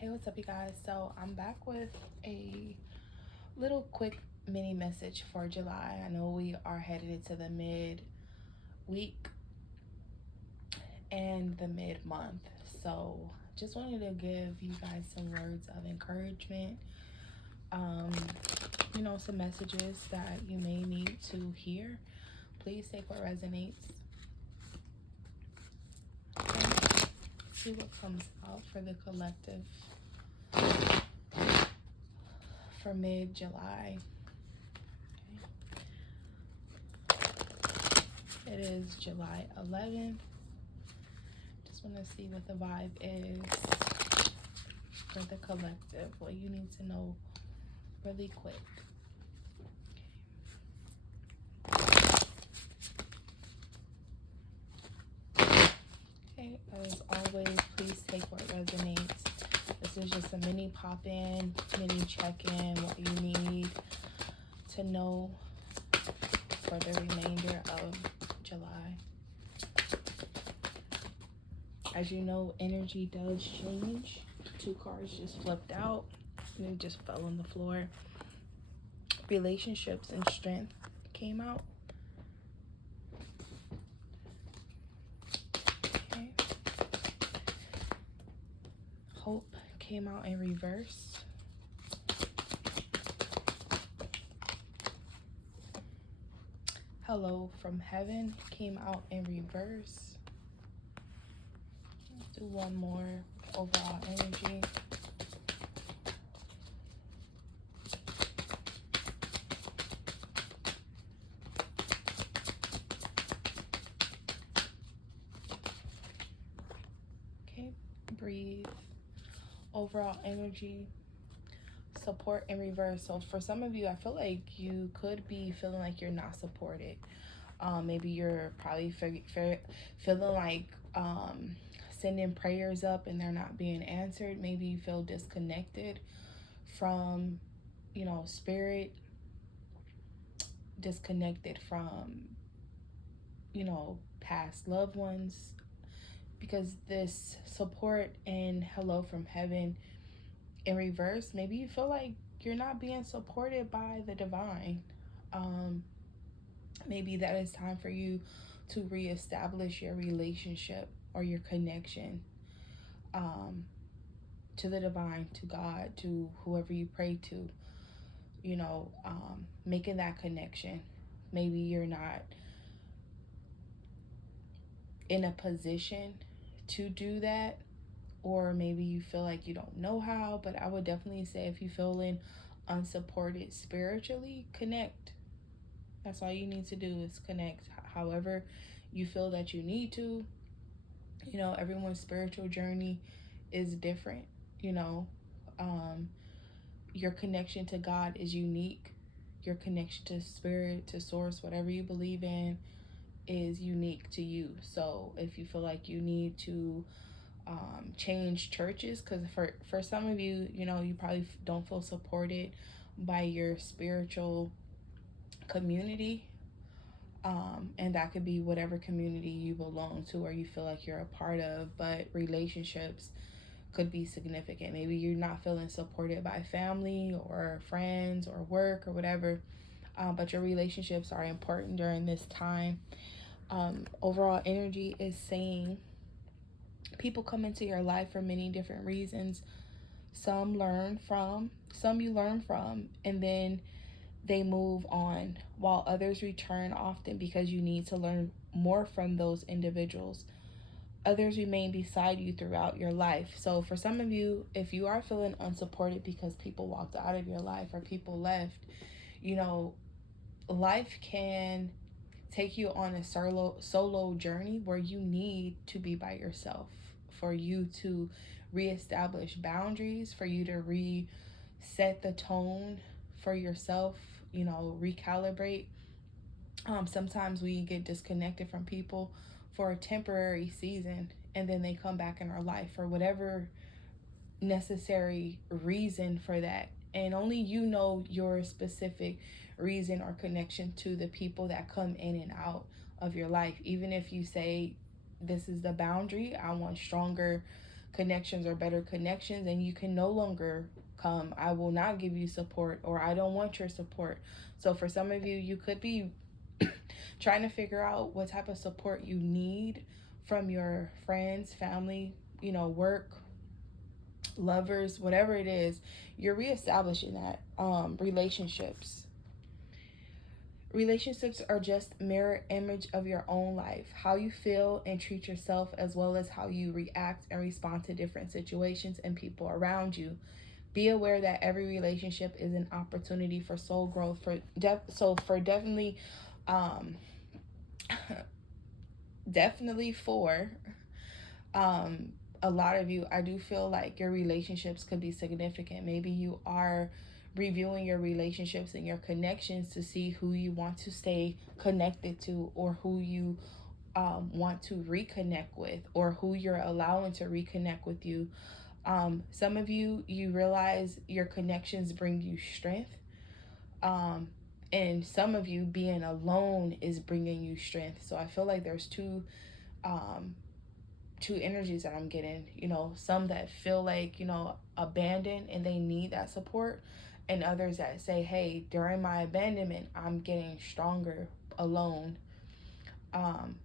Hey, what's up, you guys? So, I'm back with a little quick mini message for July. I know we are headed into the mid week and the mid month. So, just wanted to give you guys some words of encouragement, um, some messages that you may need to hear. Please take what resonates. Okay. See what comes out for the collective for mid July. It is July 11th. Just want to see what the vibe is for the collective, what you need to know really quick. Okay, as always, please take what resonates. This is just a mini pop-in, mini check-in, what you need to know for the remainder of July. As you know, energy does change. 2 cards just flipped out and it just fell on the floor. Relationships and strength came out. Okay. Hope came out in reverse. Hello from Heaven came out in reverse. Let's do one more overall energy. Okay, breathe. Overall energy, support in reverse. So for some of you, I feel like you could be feeling like you're not supported. Maybe you're probably feeling like sending prayers up and they're not being answered. Maybe you feel disconnected from, spirit, disconnected from, past loved ones. Because this support and hello from heaven in reverse, maybe you feel like you're not being supported by the divine. Maybe that is time for you to reestablish your relationship or your connection to the divine, to God, to whoever you pray to, making that connection. Maybe you're not in a position to do that, or maybe you feel like you don't know how, but I would definitely say if you're feeling unsupported spiritually, connect. That's all you need to do is connect. However you feel that you need to. Everyone's spiritual journey is different. you know um your connection to God is unique. Your connection to spirit, to source, whatever you believe in, is unique to you. So if you feel like you need to change churches, because for some of you, you probably don't feel supported by your spiritual community, and that could be whatever community you belong to or you feel like you're a part of. But relationships could be significant. Maybe you're not feeling supported by family or friends or work or whatever, but your relationships are important during this time. Overall energy is saying people come into your life for many different reasons. Some you learn from, and then they move on, while others return often because you need to learn more from those individuals. Others remain beside you throughout your life. So for some of you, if you are feeling unsupported because people walked out of your life or people left, you know, life can take you on a solo journey where you need to be by yourself, for you to reestablish boundaries, for you to reset the tone for yourself, recalibrate. Sometimes we get disconnected from people for a temporary season, and then they come back in our life for whatever necessary reason for that. And only you know your specific reason or connection to the people that come in and out of your life. Even if you say, this is the boundary, I want stronger connections are better connections, and you can no longer come. I will not give you support, or I don't want your support. So for some of you, you could be trying to figure out what type of support you need from your friends, family, work, lovers, whatever it is. You're reestablishing that. Relationships are just mirror image of your own life. How you feel and treat yourself, as well as how you react and respond to different situations and people around you. Be aware that every relationship is an opportunity for soul growth. For definitely, um, definitely for um, a lot of you, I do feel like your relationships could be significant. Maybe you are reviewing your relationships and your connections to see who you want to stay connected to, or who you want to reconnect with, or who you're allowing to reconnect with you. Some of you, you realize your connections bring you strength. Um, and some of you, being alone is bringing you strength. So I feel like there's um, two energies that I'm getting. Some that feel like, abandoned and they need that support, and others that say, hey, during my abandonment, I'm getting stronger alone. Um,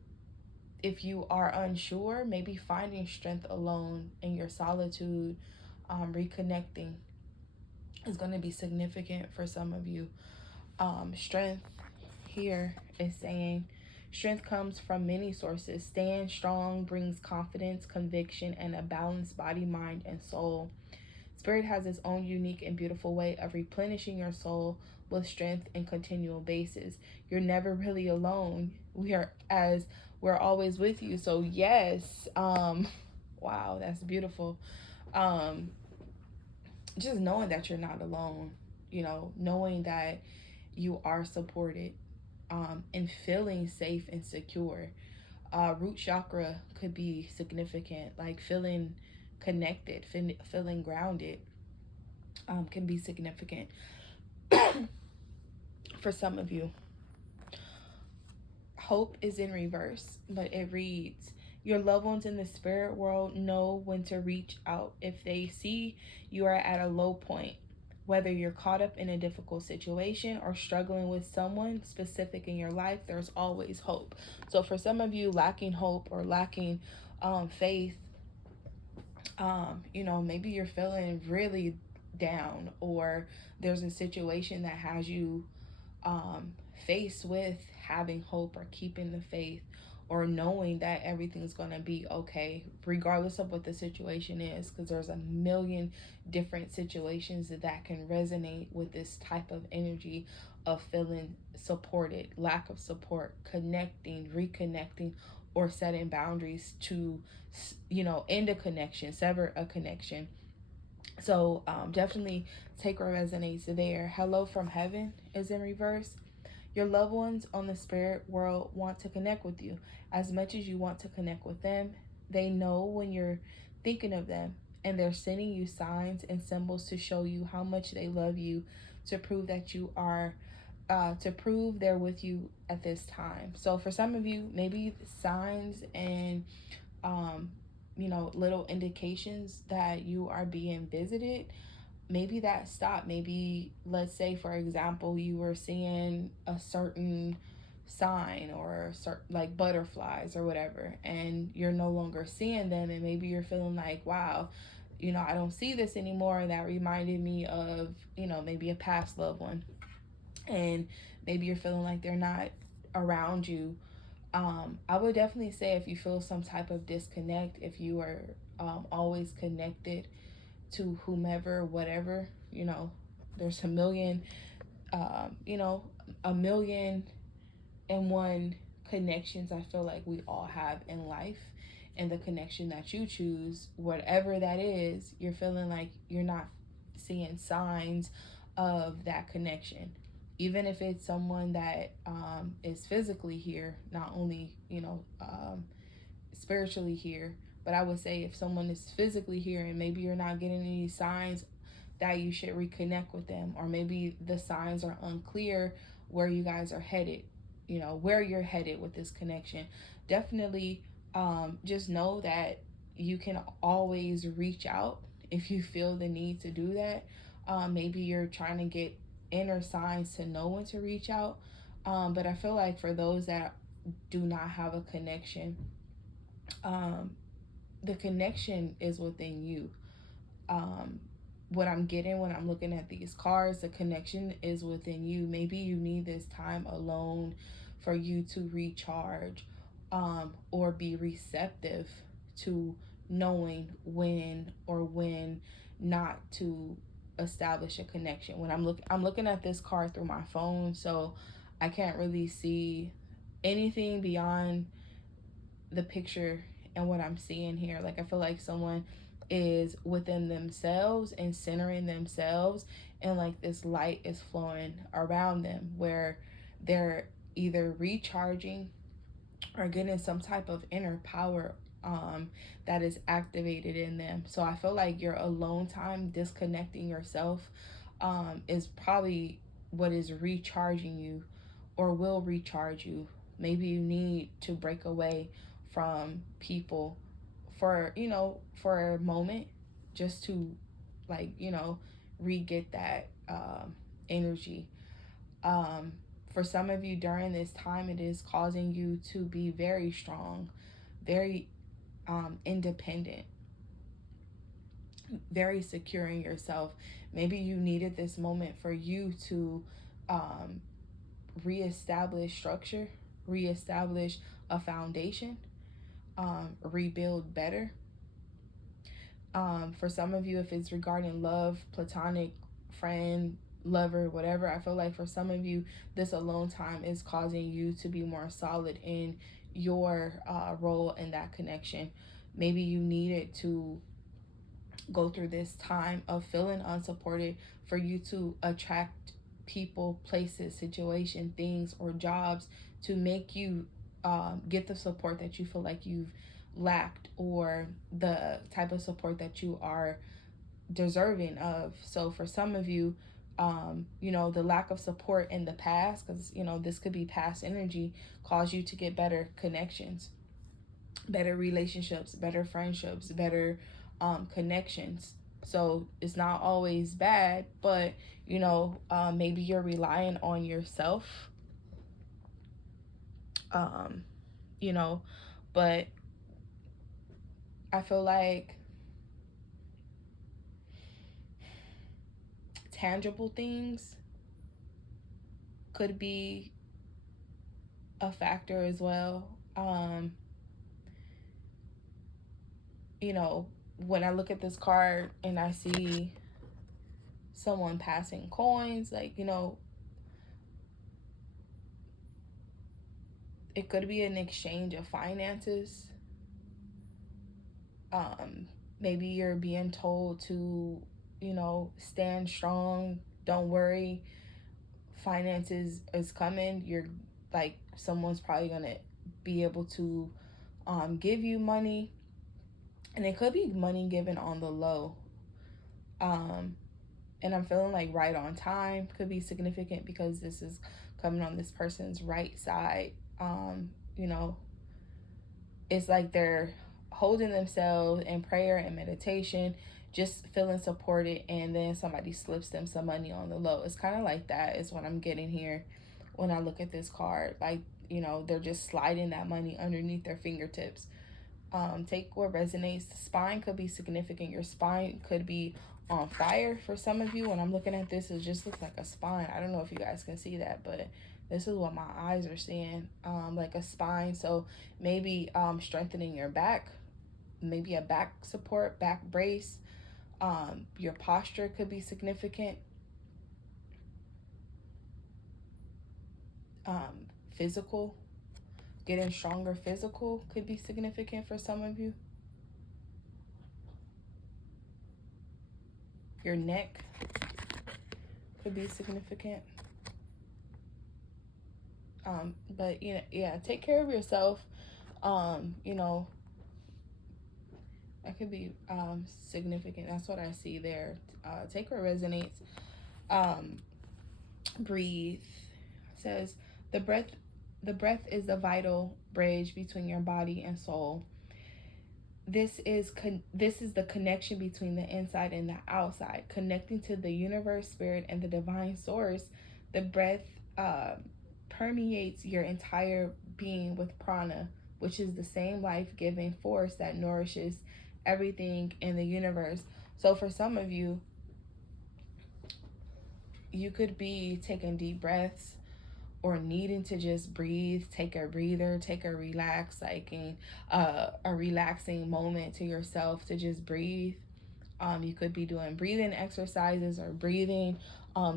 if you are unsure, maybe finding strength alone in your solitude, reconnecting is going to be significant for some of you. Strength here is saying strength comes from many sources. Staying strong brings confidence, conviction, and a balanced body, mind, and soul. Spirit has its own unique and beautiful way of replenishing your soul with strength and continual basis. You're never really alone. We're always with you. So yes, wow, that's beautiful. Um, just knowing that you're not alone, knowing that you are supported, and feeling safe and secure. Root chakra could be significant, like feeling connected, feeling grounded, can be significant for some of you. Hope is in reverse, but it reads, your loved ones in the spirit world know when to reach out. If they see you are at a low point, whether you're caught up in a difficult situation or struggling with someone specific in your life, there's always hope. So for some of you lacking hope or lacking faith, maybe you're feeling really down, or there's a situation that has you faced with having hope or keeping the faith, or knowing that everything's going to be okay regardless of what the situation is, because there's a million different situations that can resonate with this type of energy of feeling supported, lack of support, connecting, reconnecting, or setting boundaries to end a connection, sever a connection. So definitely take what resonates there. Hello from heaven is in reverse. Your loved ones on the spirit world want to connect with you as much as you want to connect with them. They know when you're thinking of them, and they're sending you signs and symbols to show you how much they love you, to prove that you are, to prove they're with you at this time. So for some of you, maybe signs and, um, little indications that you are being visited, maybe that stopped. Maybe, let's say, for example, you were seeing a certain sign or like butterflies or whatever, and you're no longer seeing them, and maybe you're feeling like, wow, I don't see this anymore, and that reminded me of, maybe a past loved one, and maybe you're feeling like they're not around you. I would definitely say, if you feel some type of disconnect, if you are always connected to whomever, whatever, there's a million and one connections I feel like we all have in life. And the connection that you choose, whatever that is, you're feeling like you're not seeing signs of that connection. Even if it's someone that is physically here, not only, spiritually here, but I would say if someone is physically here and maybe you're not getting any signs, that you should reconnect with them. Or maybe the signs are unclear where you guys are headed, where you're headed with this connection. Definitely just know that you can always reach out if you feel the need to do that. Maybe you're trying to get inner signs to know when to reach out. But I feel like for those that do not have a connection, um, the connection is within you. um, what I'm getting when I'm looking at these cards, the connection is within you. Maybe you need this time alone for you to recharge, or be receptive to knowing when or when not to establish a connection. When I'm looking at this card through my phone, so I can't really see anything beyond the picture and what I'm seeing here. Like, I feel like someone is within themselves and centering themselves, and like this light is flowing around them where they're either recharging or getting some type of inner power that is activated in them. So I feel like your alone time, disconnecting yourself, is probably what is recharging you or will recharge you. Maybe you need to break away from people for, for a moment, just to, like, re-get that energy. um, for some of you during this time, it is causing you to be very strong, very independent, very secure in yourself. Maybe you needed this moment for you to um, reestablish structure, reestablish a foundation, rebuild better. For some of you, if it's regarding love, platonic, friend, lover, whatever, I feel like for some of you, this alone time is causing you to be more solid in your role in that connection. Maybe you needed to go through this time of feeling unsupported for you to attract people, places, situation, things, or jobs to make you get the support that you feel like you've lacked, or the type of support that you are deserving of. So for some of you, the lack of support in the past, because this could be past energy, caused you to get better connections, better relationships, better friendships, better connections. So it's not always bad, but maybe you're relying on yourself, um, you know, but I feel like tangible things could be a factor as well. You know, when I look at this card and I see someone passing coins, like, it could be an exchange of finances. Um, Maybe you're being told to, stand strong, don't worry, finances is coming. You're like, someone's probably gonna be able to give you money, and it could be money given on the low. Um, and I'm feeling like right on time could be significant because this is coming on this person's right side. You know, it's like they're holding themselves in prayer and meditation, just feeling supported, and then somebody slips them some money on the low. It's kind of like that is what I'm getting here when I look at this card. Like, they're just sliding that money underneath their fingertips. Take what resonates. The spine could be significant. Your spine could be on fire for some of you. When I'm looking at this, it just looks like a spine. I don't know if you guys can see that, but this is what my eyes are seeing, like a spine. So maybe strengthening your back, maybe a back support, back brace. Your posture could be significant. Physical, getting stronger physical could be significant for some of you. Your neck could be significant. But yeah, take care of yourself. That could be significant. That's what I see there. Take what resonates. Um, Breathe. It says the breath is the vital bridge between your body and soul. this is the connection between the inside and the outside, connecting to the universe, spirit, and the divine source. The breath uh, permeates your entire being with prana, which is the same life-giving force that nourishes everything in the universe. So for some of you, you could be taking deep breaths or needing to just breathe, take a breather, take a a relaxing moment to yourself to just breathe. You could be doing breathing exercises or breathing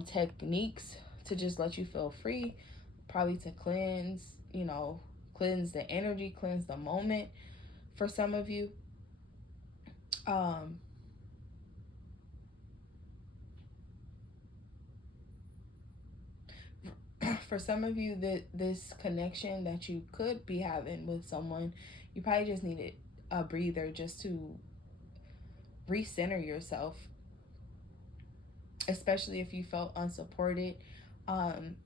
techniques to just let you feel free, probably to cleanse, cleanse the energy, cleanse the moment for some of you. Um, for some of you, this connection that you could be having with someone, you probably just needed a breather just to recenter yourself, especially if you felt unsupported. Um,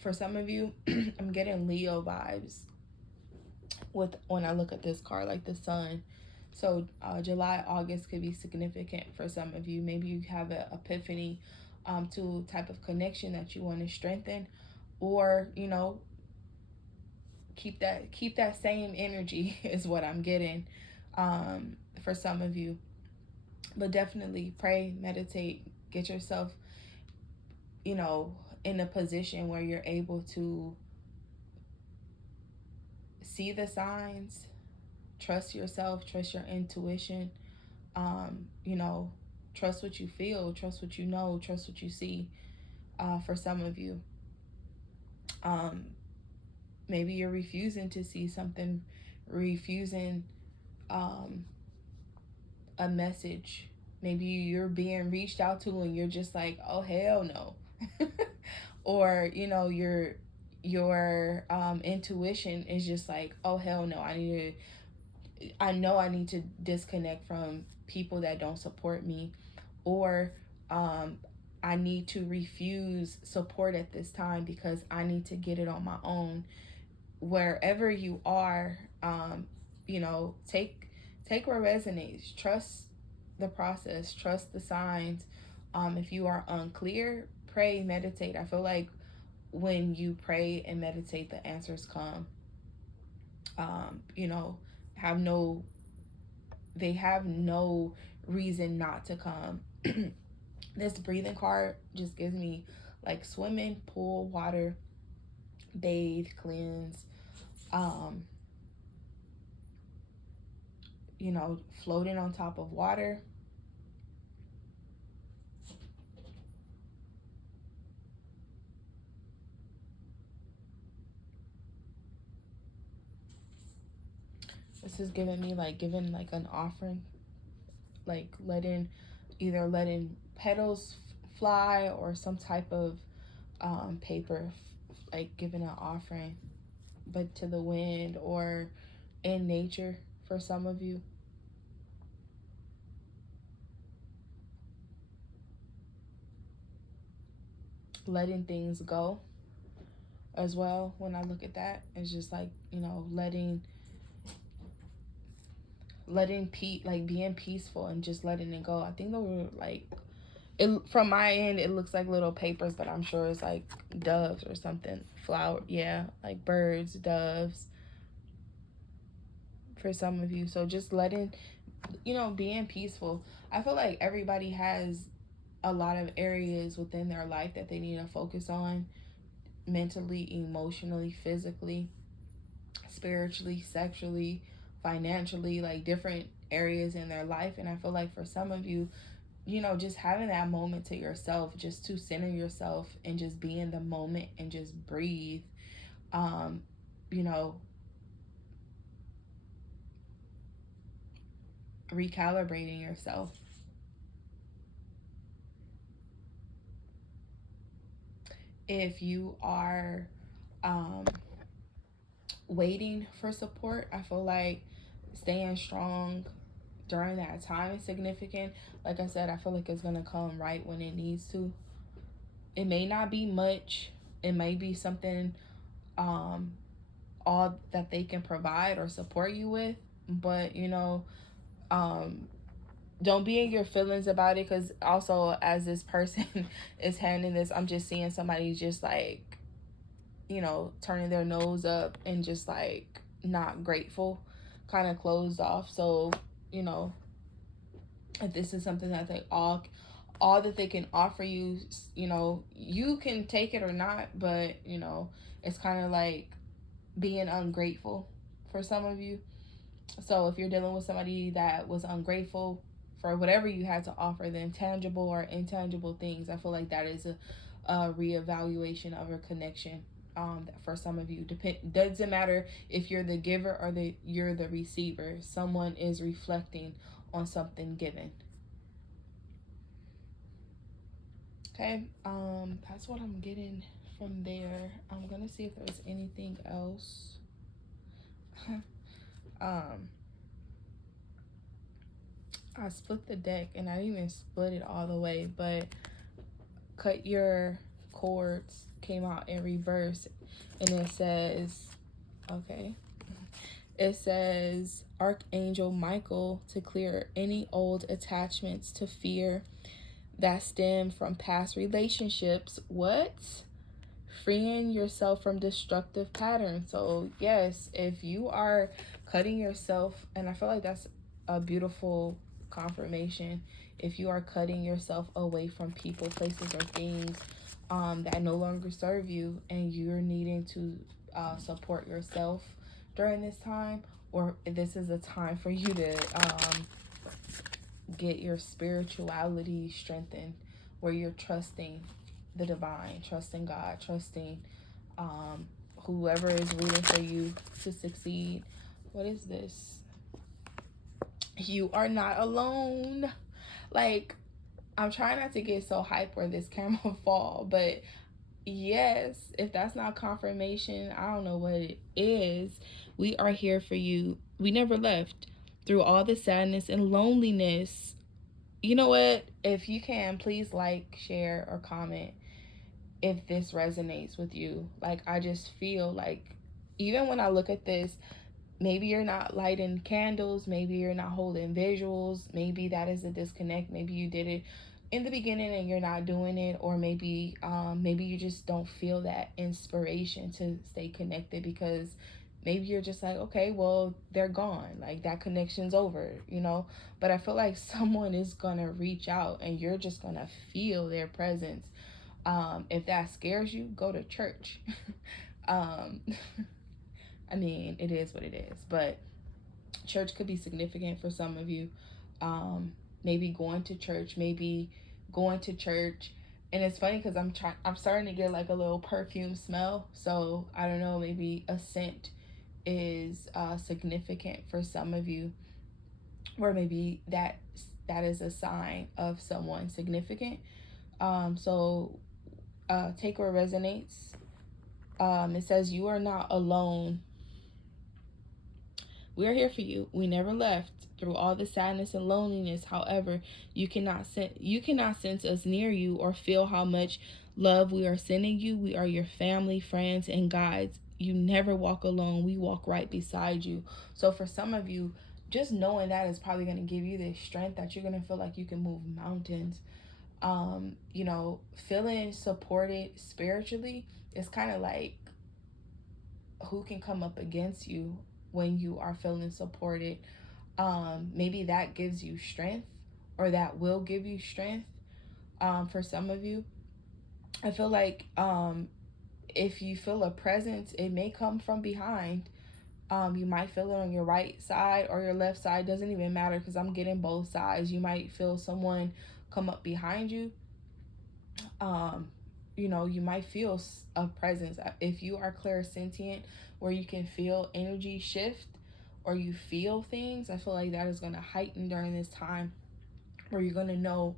for some of you, I'm getting Leo vibes with when I look at this card, like the sun. So July, August could be significant for some of you. Maybe you have an epiphany to a type of connection that you want to strengthen, or keep that same energy is what I'm getting for some of you. But definitely pray, meditate, get yourself, you know, in a position where you're able to see the signs, trust yourself, trust your intuition, you know, trust what you feel, trust what you know, trust what you see. For some of you, um, maybe you're refusing to see something, refusing um, a message. Maybe you're being reached out to and you're just like, oh hell no. Or your intuition is just like, oh hell no, I know I need to disconnect from people that don't support me, or um, I need to refuse support at this time because I need to get it on my own. Wherever you are, take what resonates. Trust the process. Trust the signs. If you are unclear, pray, meditate. I feel like when you pray and meditate, the answers come. You know, have no they have no reason not to come. This breathing card just gives me like swimming, pool, water, bathe, cleanse, um, floating on top of water. This is giving like an offering, like letting petals fly or some type of paper, like giving an offering, but to the wind or in nature for some of you. Letting things go as well. When I look at that, it's just like, letting like being peaceful and just letting it go. I think those were like it from my end. It looks like little papers, but I'm sure it's like doves or something. Flower, yeah, like birds, doves for some of you. So just letting, being peaceful. I feel like everybody has a lot of areas within their life that they need to focus on, mentally, emotionally, physically, spiritually, sexually, financially, like different areas in their life. And I feel like for some of you, just having that moment to yourself, just to center yourself and just be in the moment and just breathe, um, you know, recalibrating yourself. If you are um, waiting for support, I feel like staying strong during that time is significant. Like I said, I feel like it's going to come right when it needs to. It may not be much, it may be something um, all that they can provide or support you with. but don't be in your feelings about it, because also as this person is handling this, I'm just seeing somebody just like, turning their nose up and just like not grateful, kind of closed off. So, you know, if this is something that they all that they can offer you, you can take it or not, but it's kind of like being ungrateful for some of you. So if you're dealing with somebody that was ungrateful for whatever you had to offer them, tangible or intangible things, I feel like that is a reevaluation of a connection. For some of you, doesn't matter if you're the giver or you're the receiver. Someone is reflecting on something given. Okay, that's what I'm getting from there. I'm gonna see if there's anything else. um, I split the deck and I didn't even split it all the way, but cut your cords came out in reverse, and it says, okay, it says Archangel Michael to clear any old attachments to fear that stem from past relationships. What? Freeing yourself from destructive patterns. So yes, if you are cutting yourself, and I feel like that's a beautiful confirmation, if you are cutting yourself away from people, places, or things that no longer serve you, and you're needing to support yourself during this time, or this is a time for you to get your spirituality strengthened, where you're trusting the divine, trusting God, trusting um, whoever is rooting for you to succeed. What is this? You are not alone. Like, I'm trying not to get so hype where this camera fall, but yes, if that's not confirmation, I don't know what it is. We are here for you. We never left. Through all the sadness and loneliness, you know what? If you can, please like, share, or comment if this resonates with you. Like, I just feel like, even when I look at this, maybe you're not lighting candles, maybe you're not holding visuals, maybe that is a disconnect. Maybe you did it in the beginning and you're not doing it, or maybe you just don't feel that inspiration to stay connected, because maybe you're just like, okay, well, they're gone, like that connection's over. But I feel like someone is gonna reach out and you're just gonna feel their presence. If that scares you, go to church. um I mean, it is what it is, but church could be significant for some of you. Maybe going to church. And it's funny because I'm starting to get like a little perfume smell. So I don't know, maybe a scent is significant for some of you, or maybe that is a sign of someone significant. So take what resonates. It says you are not alone. We are here for you. We never left. Through all the sadness and loneliness, however, you cannot sense us near you or feel how much love we are sending you. We are your family, friends, and guides. You never walk alone. We walk right beside you. So for some of you, just knowing that is probably going to give you this strength that you're going to feel like you can move mountains. Feeling supported spiritually is kind of like, who can come up against you when you are feeling supported. Maybe that gives you strength, or that will give you strength. For some of you, I feel like if you feel a presence, it may come from behind. You might feel it on your right side or your left side. Doesn't even matter, because I'm getting both sides. You might feel someone come up behind you. You might feel a presence. If you are clairsentient, where you can feel energy shift, or you feel things, I feel like that is going to heighten during this time, where you're going to know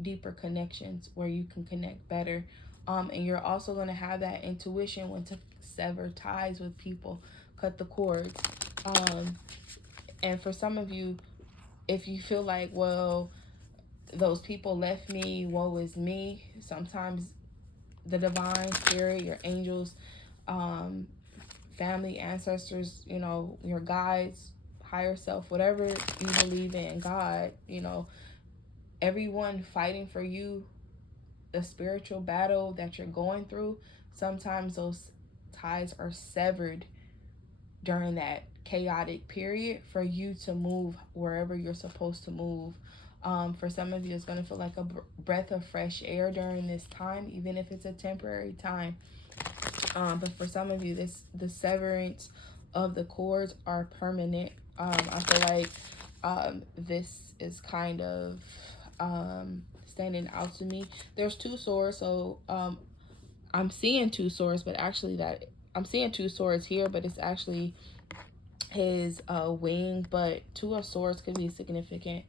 deeper connections, where you can connect better. And you're also going to have that intuition when to sever ties with people, cut the cords. And for some of you, if you feel like, well, those people left me, woe is me, sometimes the divine spirit, your angels, family, ancestors, you know, your guides, higher self, whatever you believe in, God, you know, everyone fighting for you, the spiritual battle that you're going through, sometimes those ties are severed during that chaotic period for you to move wherever you're supposed to move. For some of you, it's going to feel like a breath of fresh air during this time, even if it's a temporary time. But for some of you, the severance of the cords are permanent. I feel like this is kind of standing out to me. There's two swords, so I'm seeing two swords, but actually that I'm seeing two swords here, but it's actually his wing. But two of swords could be significant.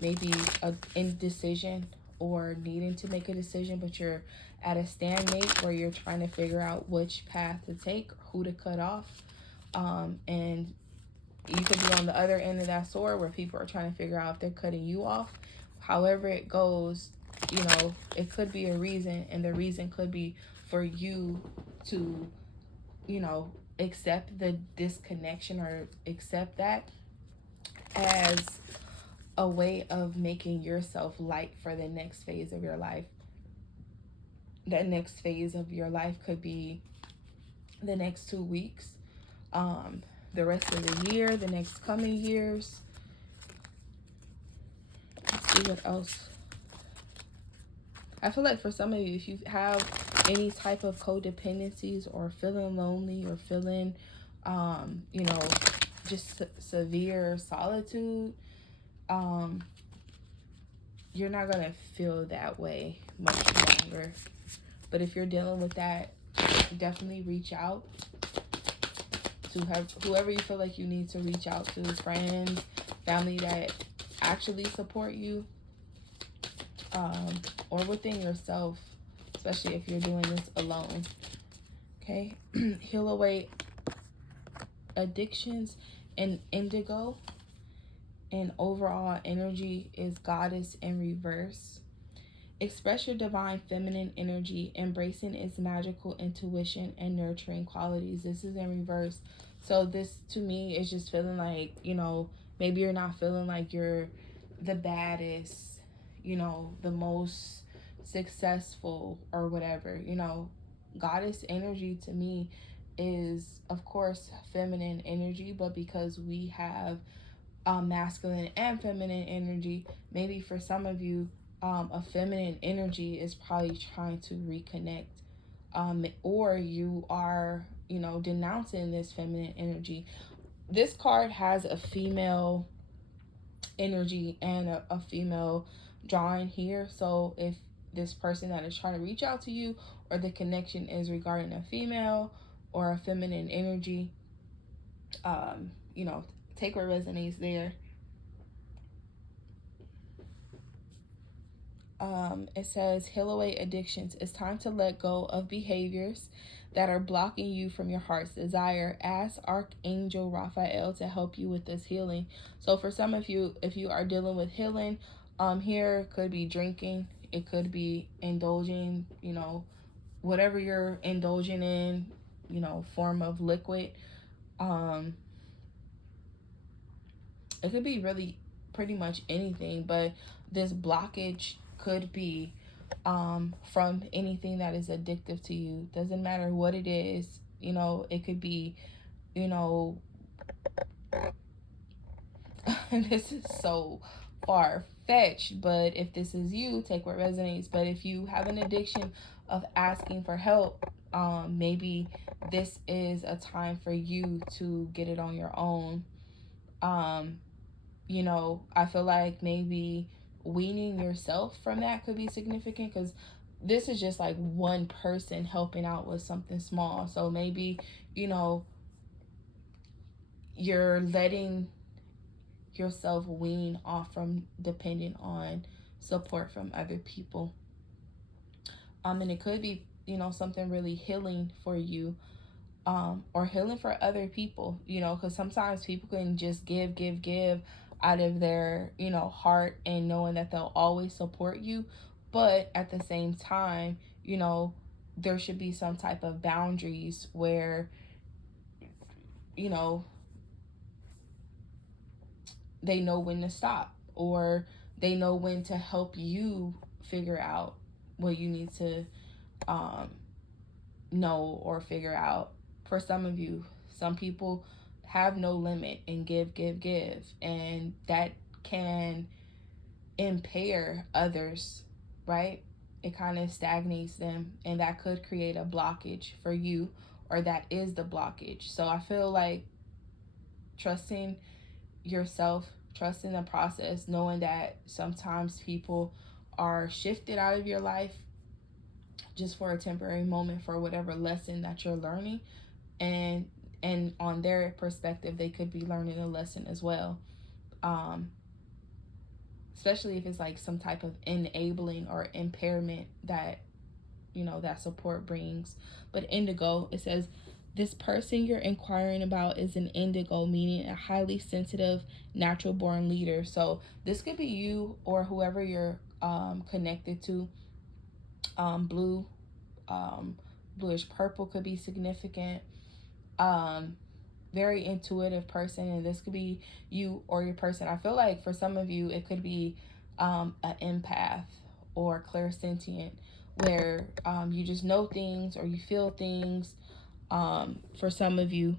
Maybe a indecision or needing to make a decision, but you're at a stalemate where you're trying to figure out which path to take, who to cut off. And you could be on the other end of that sword where people are trying to figure out if they're cutting you off. However it goes, you know, it could be a reason, and the reason could be for you to, you know, accept the disconnection or accept that as a way of making yourself light for the next phase of your life. That next phase of your life could be the next 2 weeks, the rest of the year, the next coming years. Let's see what else. I feel like for some of you, if you have any type of codependencies or feeling lonely or feeling, you know, just severe solitude, you're not going to feel that way much longer. But if you're dealing with that, definitely reach out to whoever you feel like you need to reach out to, friends, family that actually support you, or within yourself, especially if you're doing this alone. Okay, heal away addictions and indigo, and overall energy is goddess in reverse. Express your divine feminine energy, embracing its magical intuition and nurturing qualities. This is in reverse. So this to me is just feeling like, you know, maybe you're not feeling like you're the baddest, you know, the most successful or whatever. You know, goddess energy to me is, of course, feminine energy, but because we have masculine and feminine energy, maybe for some of you, a feminine energy is probably trying to reconnect, or you are, you know, denouncing this feminine energy. This card has a female energy and a female drawing here. So if this person that is trying to reach out to you, or the connection is regarding a female or a feminine energy, you know, take what resonates there. It says, heal away addictions. It's time to let go of behaviors that are blocking you from your heart's desire. Ask Archangel Raphael to help you with this healing. So for some of you, if you are dealing with healing, here could be drinking. It could be indulging, you know, whatever you're indulging in, you know, form of liquid. It could be really pretty much anything, but this blockage could be from anything that is addictive to you. Doesn't matter what it is. You know, it could be, you know, this is so far fetched, but if this is you, take what resonates. But if you have an addiction of asking for help, maybe this is a time for you to get it on your own. You know, I feel like maybe weaning yourself from that could be significant, because this is just like one person helping out with something small. So maybe, you know, you're letting yourself wean off from depending on support from other people. And it could be, you know, something really healing for you, or healing for other people, you know, because sometimes people can just give out of their, you know, heart, and knowing that they'll always support you. But at the same time, you know, there should be some type of boundaries where, you know, they know when to stop, or they know when to help you figure out what you need to um, know or figure out. For some of you, some people have no limit and give, and that can impair others, right? It kind of stagnates them, and that could create a blockage for you, or that is the blockage. So I feel like trusting yourself, trusting the process, knowing that sometimes people are shifted out of your life just for a temporary moment for whatever lesson that you're learning, and on their perspective they could be learning a lesson as well. um Especially if it's like some type of enabling or impairment that, you know, that support brings. But indigo, it says, this person you're inquiring about is an indigo, meaning a highly sensitive, natural born leader. So this could be you or whoever you're connected to. Blue, um, bluish purple could be significant. Um, Very intuitive person, and this could be you or your person. I feel like for some of you, it could be an empath or clairsentient, where you just know things or you feel things. For some of you,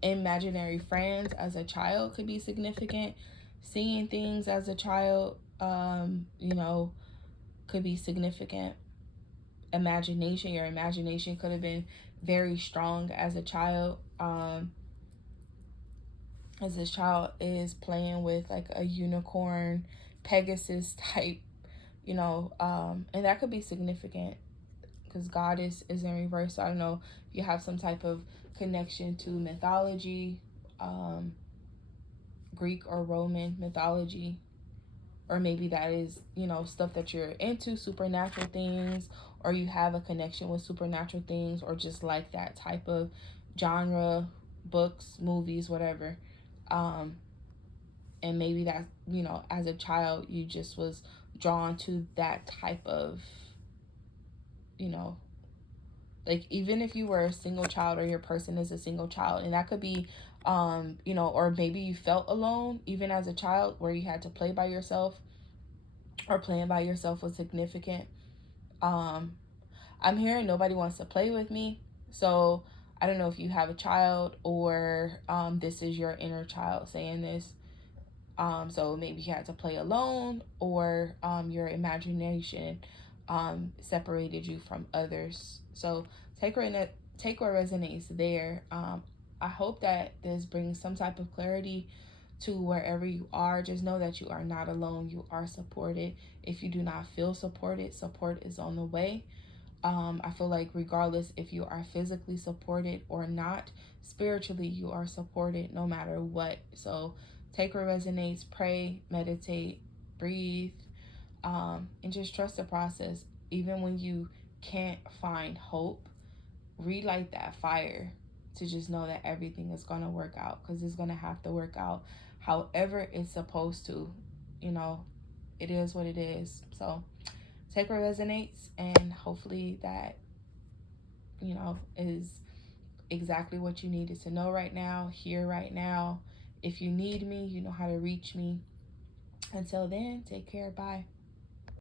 imaginary friends as a child could be significant. Seeing things as a child, you know, could be significant. Imagination, your imagination could have been very strong as a child. As this child is playing with like a unicorn, Pegasus type, you know, and that could be significant because God is in reverse. So I don't know if you have some type of connection to mythology, um, Greek or Roman mythology, or maybe that is, you know, stuff that you're into, supernatural things, or you have a connection with supernatural things, or just like that type of genre, books, movies, whatever. Um, and maybe that, you know, as a child you just was drawn to that type of, you know, like even if you were a single child or your person is a single child, and that could be you know, or maybe you felt alone even as a child where you had to play by yourself, or playing by yourself was significant. um I'm hearing nobody wants to play with me, so I don't know if you have a child or this is your inner child saying this. So maybe you had to play alone, or your imagination separated you from others. So take what resonates there. I hope that this brings some type of clarity to wherever you are. Just know that you are not alone. You are supported. If you do not feel supported, support is on the way. I feel like regardless if you are physically supported or not, spiritually you are supported no matter what. So take what resonates, pray, meditate, breathe, and just trust the process. Even when you can't find hope, relight that fire to just know that everything is going to work out, because it's going to have to work out however it's supposed to. You know, it is what it is. So take what resonates, and hopefully that, you know, is exactly what you needed to know right now, here, right now. If you need me, you know how to reach me. Until then, take care. Bye.